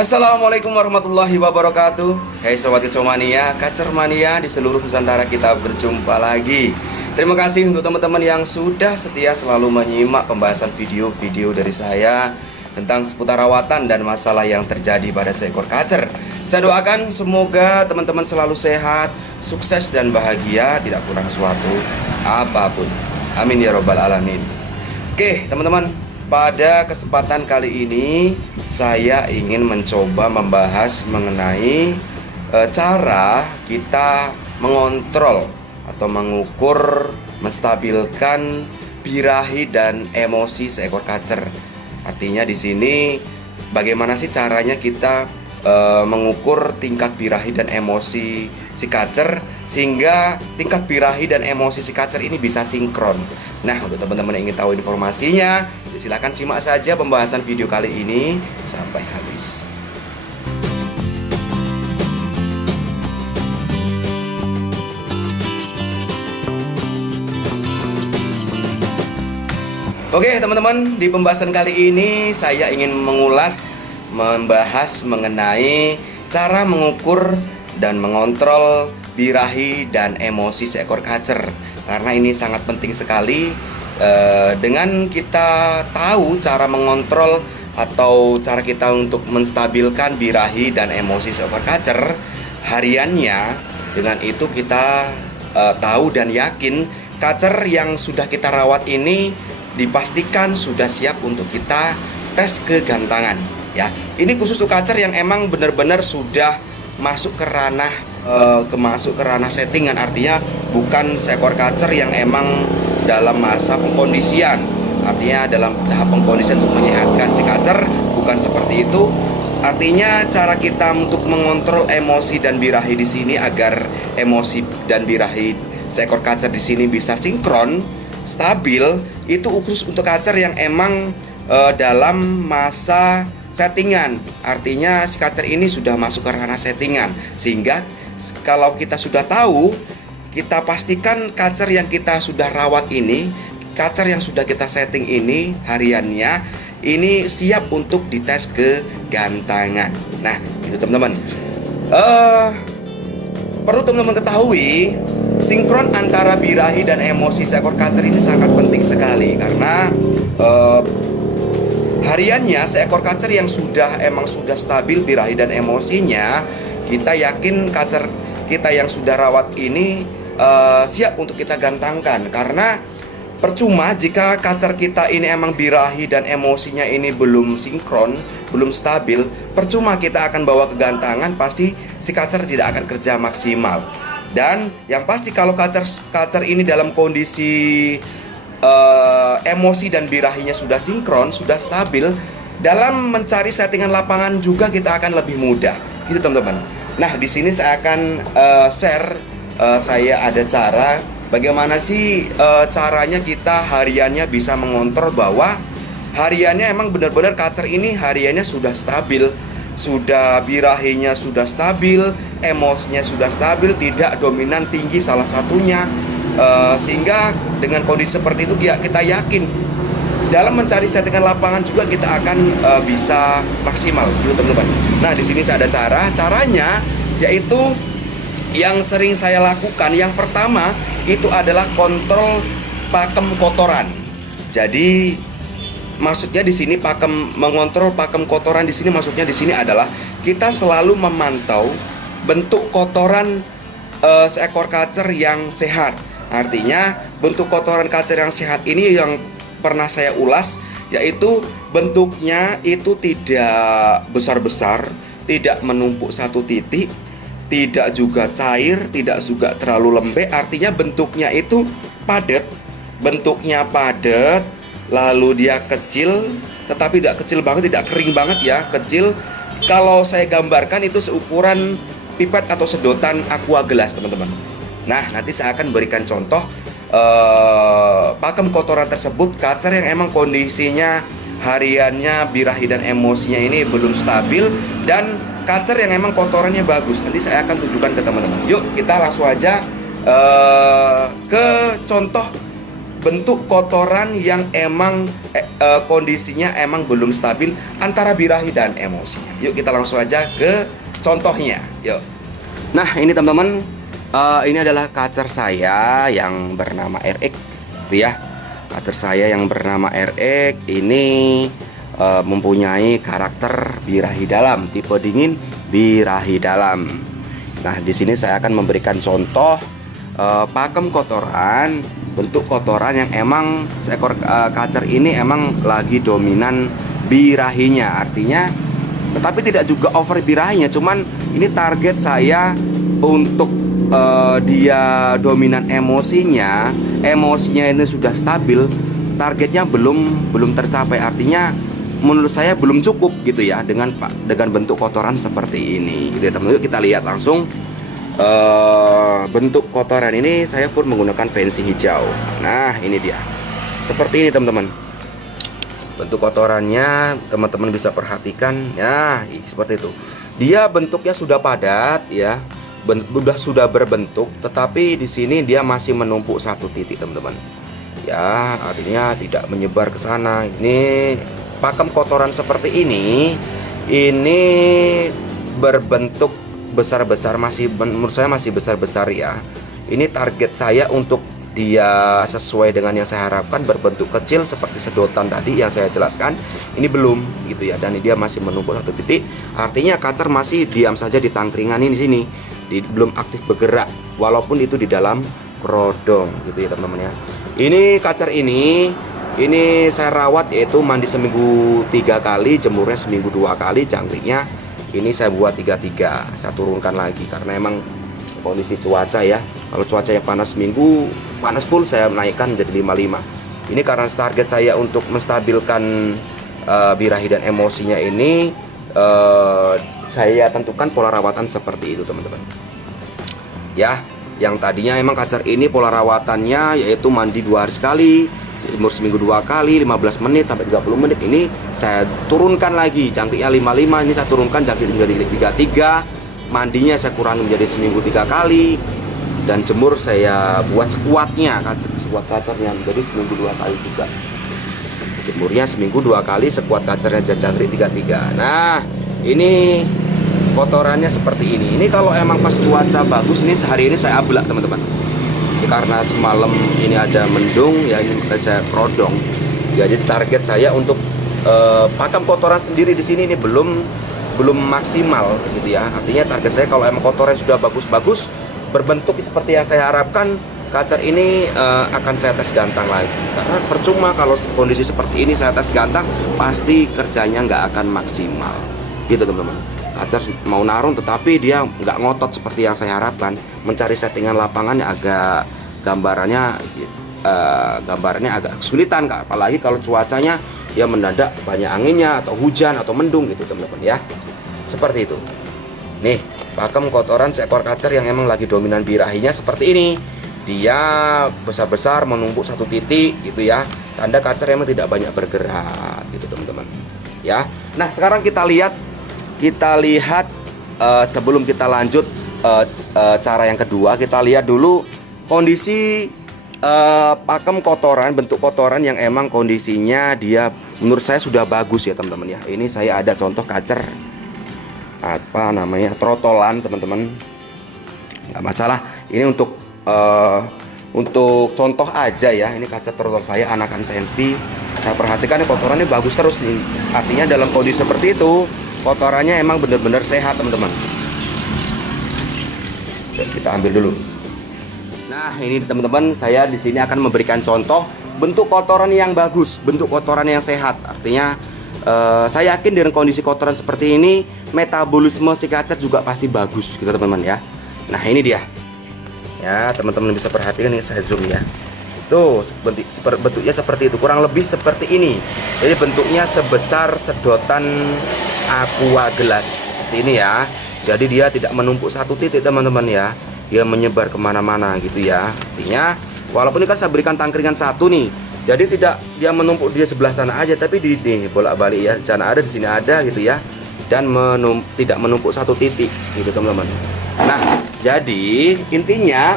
Assalamualaikum warahmatullahi wabarakatuh. Hai sobat kecomania, kacermania di seluruh Nusantara, kita berjumpa lagi. Terima kasih untuk teman-teman yang sudah setia selalu menyimak pembahasan video-video dari saya tentang seputar rawatan dan masalah yang terjadi pada seekor kacer. Saya doakan semoga teman-teman selalu sehat, sukses dan bahagia, tidak kurang suatu apapun. Amin ya robbal alamin. Oke teman-teman, pada kesempatan kali ini saya ingin mencoba membahas mengenai cara kita mengontrol atau mengukur, menstabilkan birahi dan emosi seekor kacer. Artinya di sini bagaimana sih caranya kita mengukur tingkat birahi dan emosi si kacer sehingga tingkat birahi dan emosi si kacer ini bisa sinkron. Nah, untuk teman-teman yang ingin tahu informasinya, silakan simak saja pembahasan video kali ini sampai habis. Oke teman-teman, di pembahasan kali ini saya ingin membahas mengenai cara mengukur dan mengontrol birahi dan emosi seekor kacer. Karena ini sangat penting sekali. Dengan kita tahu cara mengontrol atau cara kita untuk menstabilkan birahi dan emosi seekor kacer hariannya, dengan itu kita tahu dan yakin kacer yang sudah kita rawat ini dipastikan sudah siap untuk kita tes kegantangan. Ya, ini khusus untuk kacer yang emang benar-benar sudah masuk ke ranah settingan, artinya bukan seekor kacer yang emang dalam masa pengkondisian, artinya dalam tahap pengkondisian untuk menyehatkan si kacer, bukan seperti itu. Artinya cara kita untuk mengontrol emosi dan birahi di sini agar emosi dan birahi seekor kacer di sini bisa sinkron, stabil, itu khusus untuk kacer yang emang dalam masa settingan. Artinya si kacer ini sudah masuk ke ranah settingan, sehingga kalau kita sudah tahu, kita pastikan kacer yang kita sudah rawat ini, kacer yang sudah kita setting ini hariannya, ini siap untuk dites kegantangan. Nah, itu teman-teman. Perlu teman-teman ketahui, sinkron antara birahi dan emosi seekor kacer ini sangat penting sekali. Karena hariannya seekor kacer yang sudah stabil birahi dan emosinya, kita yakin kacer kita yang sudah rawat ini siap untuk kita gantangkan. Karena percuma jika kacer kita ini emang birahi dan emosinya ini belum sinkron, belum stabil, percuma kita akan bawa ke gantangan, pasti si kacer tidak akan kerja maksimal. Dan yang pasti kalau kacer ini dalam kondisi emosi dan birahinya sudah sinkron, sudah stabil, dalam mencari settingan lapangan juga kita akan lebih mudah. Gitu teman-teman. Nah, di sini saya akan share, saya ada cara bagaimana sih caranya kita hariannya bisa mengontrol bahwa hariannya emang benar-benar kacer ini hariannya sudah stabil, sudah birahinya sudah stabil, emosinya sudah stabil, tidak dominan tinggi salah satunya, sehingga dengan kondisi seperti itu kita yakin dalam mencari settingan lapangan juga kita akan bisa maksimal, gitu teman-teman. Nah, di sini saya ada caranya, yaitu yang sering saya lakukan. Yang pertama itu adalah kontrol pakem kotoran. Jadi maksudnya di sini mengontrol pakem kotoran di sini, maksudnya di sini adalah kita selalu memantau bentuk kotoran seekor kacer yang sehat. Artinya bentuk kotoran kacer yang sehat ini yang pernah saya ulas, yaitu bentuknya itu tidak besar-besar, tidak menumpuk satu titik, tidak juga cair, tidak juga terlalu lembek. Artinya bentuknya itu padat, lalu dia kecil, tetapi tidak kecil banget, tidak kering banget ya, kecil. Kalau saya gambarkan itu seukuran pipet atau sedotan aqua gelas teman-teman. Nah, nanti saya akan berikan contoh pakem kotoran tersebut, kacer yang emang kondisinya hariannya birahi dan emosinya ini belum stabil, dan kacer yang emang kotorannya bagus. Nanti saya akan tunjukkan ke teman-teman. Yuk kita langsung aja ke contoh bentuk kotoran yang emang kondisinya emang belum stabil antara birahi dan emosinya. Yuk kita langsung aja ke contohnya. Yuk. Nah ini teman-teman, ini adalah kacer saya yang bernama RX, gitu ya. Kacer saya yang bernama RX ini mempunyai karakter birahi dalam, tipe dingin birahi dalam. Nah di sini saya akan memberikan contoh pakem kotoran, bentuk kotoran yang emang seekor kacer ini emang lagi dominan birahinya, artinya tetapi tidak juga over birahinya, cuman ini target saya untuk dia dominan emosinya ini sudah stabil, targetnya belum tercapai, artinya menurut saya belum cukup gitu ya dengan bentuk kotoran seperti ini. Jadi teman-teman, yuk kita lihat langsung bentuk kotoran ini. Saya full menggunakan fancy hijau. Nah ini dia, seperti ini teman-teman. Bentuk kotorannya teman-teman bisa perhatikan. Nah seperti itu. Dia bentuknya sudah padat ya, sudah berbentuk, tetapi di sini dia masih menumpuk satu titik teman-teman. Ya artinya tidak menyebar ke sana. Ini pakem kotoran seperti ini berbentuk besar-besar, masih menurut saya masih besar-besar ya. Ini target saya untuk dia sesuai dengan yang saya harapkan, berbentuk kecil seperti sedotan tadi yang saya jelaskan. Ini belum gitu ya, dan dia masih menumpuk satu titik. Artinya kacer masih diam saja di tangkringan ini sini, belum aktif bergerak walaupun itu di dalam kerodong gitu ya teman-teman ya. Ini kacer ini saya rawat, yaitu mandi seminggu 3 kali, jemurnya seminggu 2 kali, jangkriknya ini saya buat 3-3, saya turunkan lagi karena emang kondisi cuaca ya. Kalau cuaca yang panas seminggu, panas full, saya naikkan jadi 5-5. Ini karena target saya untuk menstabilkan birahi dan emosinya ini, saya tentukan pola rawatan seperti itu teman-teman ya. Yang tadinya emang kacer ini pola rawatannya yaitu mandi 2 hari sekali, jemur seminggu 2 kali, 15 menit sampai 30 menit. Ini saya turunkan lagi, jangkriknya 5-5, ini saya turunkan jangkrik menjadi 3-3. Mandinya saya kurangi menjadi seminggu 3 kali, dan jemur saya buat sekuatnya, sekuat kacernya menjadi seminggu 2 kali juga. Jemurnya seminggu 2 kali, sekuat kacernya jangkrik 3-3. Nah ini kotorannya seperti ini. Ini kalau emang pas cuaca bagus, ini sehari ini saya abelak teman-teman. Karena semalam ini ada mendung ya, ini saya kerodong. Jadi target saya untuk pakem kotoran sendiri di sini ini belum maksimal gitu ya. Artinya target saya kalau emang kotoran sudah bagus-bagus, berbentuk seperti yang saya harapkan, kacer ini akan saya tes gantang lagi. Karena percuma kalau kondisi seperti ini saya tes gantang, pasti kerjanya nggak akan maksimal gitu teman-teman. Kacer mau narung tetapi dia nggak ngotot seperti yang saya harapkan. Mencari settingan lapangannya agak gambarannya agak kesulitan, apalagi kalau cuacanya ya mendadak banyak anginnya atau hujan atau mendung gitu teman-teman ya. Seperti itu. Nih pakem kotoran seekor kacer yang emang lagi dominan birahinya seperti ini. Dia besar-besar menumpuk satu titik gitu ya. Tanda kacer emang tidak banyak bergerak gitu teman-teman ya. Nah sekarang kita lihat sebelum kita lanjut cara yang kedua, kita lihat dulu kondisi pakem kotoran, bentuk kotoran yang emang kondisinya dia menurut saya sudah bagus ya teman-teman ya. Ini saya ada contoh kacer trotolan teman-teman, nggak masalah. Ini untuk contoh aja ya. Ini kacer trotol saya anakan senpi. Saya perhatikan kotorannya bagus terus nih. Artinya dalam kondisi seperti itu kotorannya emang benar-benar sehat teman-teman. Kita ambil dulu. Nah ini teman-teman, saya di sini akan memberikan contoh bentuk kotoran yang bagus, bentuk kotoran yang sehat. Artinya saya yakin dengan kondisi kotoran seperti ini, metabolisme si kacer juga pasti bagus gitu teman-teman ya. Nah ini dia ya, teman-teman bisa perhatikan, ini saya zoom ya. Tuh bentuknya seperti itu, kurang lebih seperti ini. Jadi bentuknya sebesar sedotan aqua gelas seperti ini ya. Jadi dia tidak menumpuk satu titik teman-teman ya, dia menyebar kemana-mana gitu ya. Artinya walaupun ini kan saya berikan tangkringan satu nih, jadi tidak dia menumpuk di sebelah sana aja, tapi di bolak-balik ya, di sana ada, di sini ada gitu ya, dan tidak menumpuk satu titik gitu teman-teman. Nah jadi intinya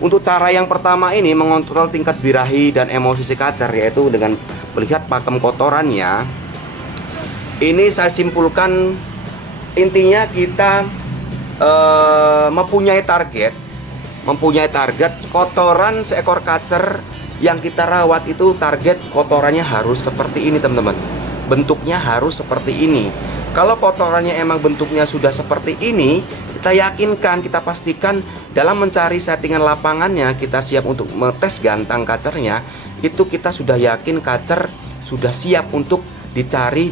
Untuk cara yang pertama ini mengontrol tingkat birahi dan emosi si kacer, yaitu dengan melihat pakem kotorannya. Ini saya simpulkan, intinya kita mempunyai target kotoran seekor kacer yang kita rawat itu, target kotorannya harus seperti ini teman-teman. Bentuknya harus seperti ini. Kalau kotorannya emang bentuknya sudah seperti ini, kita yakinkan, kita pastikan dalam mencari settingan lapangannya, kita siap untuk metes gantang kacernya. Itu kita sudah yakin kacer sudah siap untuk dicari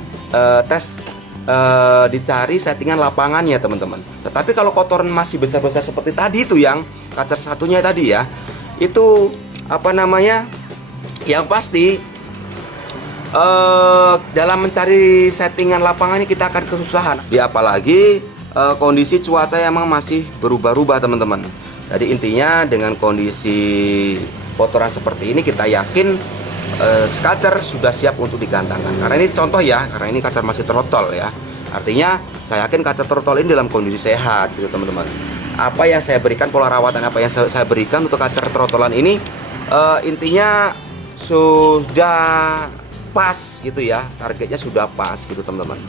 dicari settingan lapangannya teman-teman. Tetapi kalau kotoran masih besar-besar seperti tadi itu, yang kacer satunya tadi ya, itu apa namanya, yang pasti dalam mencari settingan lapangannya kita akan kesusahan. Apalagi kondisi cuaca emang masih berubah-ubah teman-teman. Jadi intinya dengan kondisi kotoran seperti ini, kita yakin kacer sudah siap untuk digantangkan. Karena ini contoh ya, karena ini kacer masih trotol ya. Artinya saya yakin kacer trotol ini dalam kondisi sehat gitu teman-teman. Apa yang saya berikan, pola rawatan apa yang saya berikan untuk kacer trotolan ini, intinya sudah pas gitu ya, targetnya sudah pas gitu teman-teman.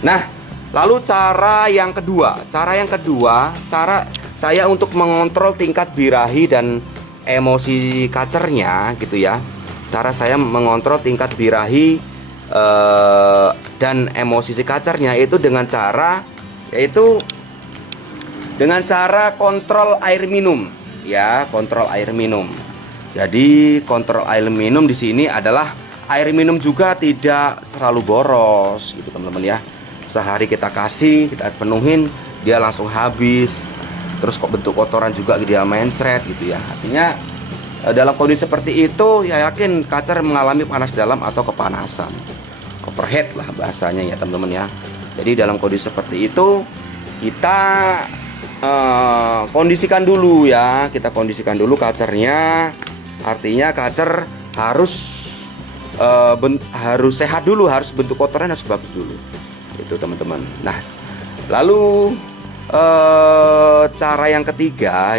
Nah, lalu cara yang kedua, cara saya untuk mengontrol tingkat birahi dan emosi kacernya gitu ya. Cara saya mengontrol tingkat birahi dan emosi si kacernya itu dengan cara kontrol air minum ya, kontrol air minum. Jadi kontrol air minum di sini adalah air minum juga tidak terlalu boros gitu teman-teman ya. Sehari kita kasih, kita penuhin, dia langsung habis. Terus kok bentuk kotoran juga dia mencret gitu ya. Artinya dalam kondisi seperti itu, ya yakin kacer mengalami panas dalam atau kepanasan, overhead lah bahasanya ya teman-teman ya. Jadi dalam kondisi seperti itu kita kondisikan dulu ya, kita kondisikan dulu kacernya. Artinya kacer harus sehat dulu, harus bentuk kotoran harus bagus dulu itu teman-teman. Nah, lalu cara yang ketiga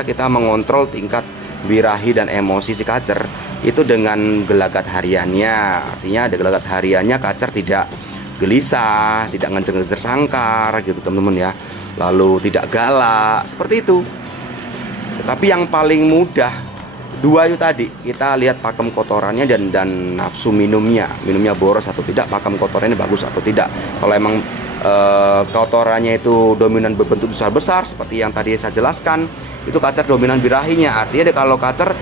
kita mengontrol tingkat birahi dan emosi si kacer itu dengan gelagat hariannya. Artinya ada gelagat hariannya, kacer tidak gelisah, tidak ngejer-ngejer sangkar gitu teman-teman ya. Lalu tidak galak seperti itu. Tetapi yang paling mudah dua itu tadi, kita lihat pakem kotorannya dan nafsu minumnya boros atau tidak, pakem kotorannya bagus atau tidak. Kalau emang kotorannya itu dominan berbentuk besar-besar seperti yang tadi saya jelaskan, itu kacer dominan birahinya. Artinya kalau kacer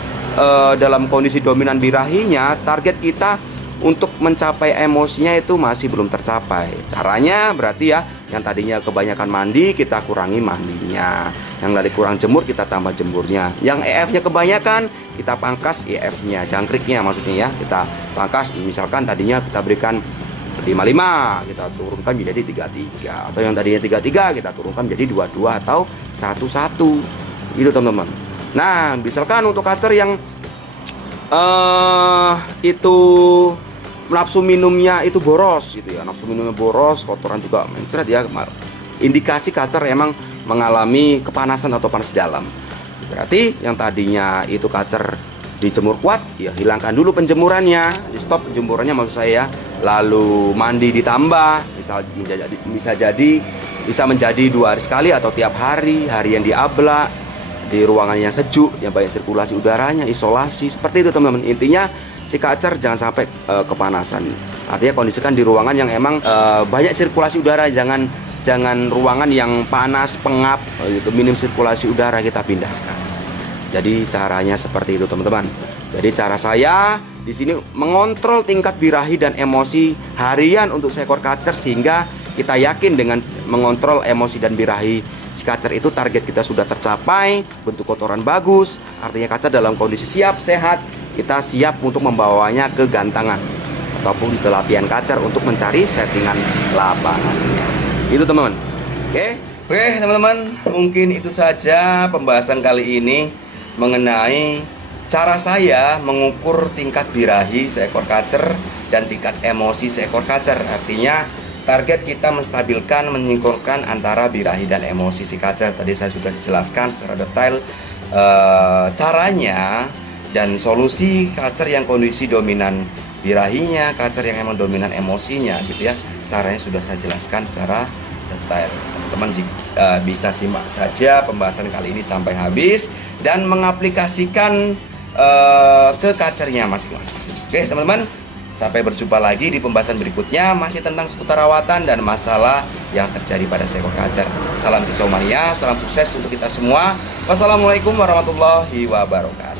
dalam kondisi dominan birahinya, target kita untuk mencapai emosinya itu masih belum tercapai. Caranya berarti ya, yang tadinya kebanyakan mandi kita kurangi mandinya, yang tadi kurang jemur kita tambah jemurnya, yang EF-nya kebanyakan kita pangkas EF-nya, jangkriknya maksudnya ya, kita pangkas. Misalkan tadinya kita berikan 55, kita turunkan menjadi 33, atau yang tadinya 33 kita turunkan menjadi 22 atau 11 gitu teman-teman. Nah, misalkan untuk kacer yang itu nafsu minumnya itu boros gitu ya, nafsu minumnya boros, kotoran juga mencret ya, indikasi kacer emang mengalami kepanasan atau panas dalam. Berarti yang tadinya itu kacer dijemur kuat, ya hilangkan dulu penjemurannya, di stop penjemurannya maksud saya. Lalu mandi ditambah, bisa menjadi 2 hari sekali atau tiap hari, harian diablak di ruangan yang sejuk, yang banyak sirkulasi udaranya, isolasi seperti itu teman-teman. Intinya si kacer jangan sampai kepanasan. Artinya kondisikan di ruangan yang emang banyak sirkulasi udara, jangan ruangan yang panas pengap gitu, minim sirkulasi udara kita pindahkan. Jadi caranya seperti itu teman-teman. Jadi cara saya di sini mengontrol tingkat birahi dan emosi harian untuk seekor kacer, sehingga kita yakin dengan mengontrol emosi dan birahi si kacer itu target kita sudah tercapai, bentuk kotoran bagus, artinya kacer dalam kondisi siap, sehat, kita siap untuk membawanya ke gantangan ataupun ke latihan kacer untuk mencari settingan lapangannya. Itu teman-teman. Oke teman-teman, mungkin itu saja pembahasan kali ini mengenai cara saya mengukur tingkat birahi seekor kacer dan tingkat emosi seekor kacer. Artinya target kita menstabilkan, menyinkronkan antara birahi dan emosi si kacer. Tadi saya sudah jelaskan secara detail caranya dan solusi kacer yang kondisi dominan birahinya, kacer yang emang dominan emosinya gitu ya. Caranya sudah saya jelaskan secara detail. Teman-teman bisa simak saja pembahasan kali ini sampai habis dan mengaplikasikan ke kacernya masing-masing. Oke teman-teman, sampai berjumpa lagi di pembahasan berikutnya masih tentang seputar rawatan dan masalah yang terjadi pada seekor kacer. Salam kicau mania, salam sukses untuk kita semua. Wassalamualaikum warahmatullahi wabarakatuh.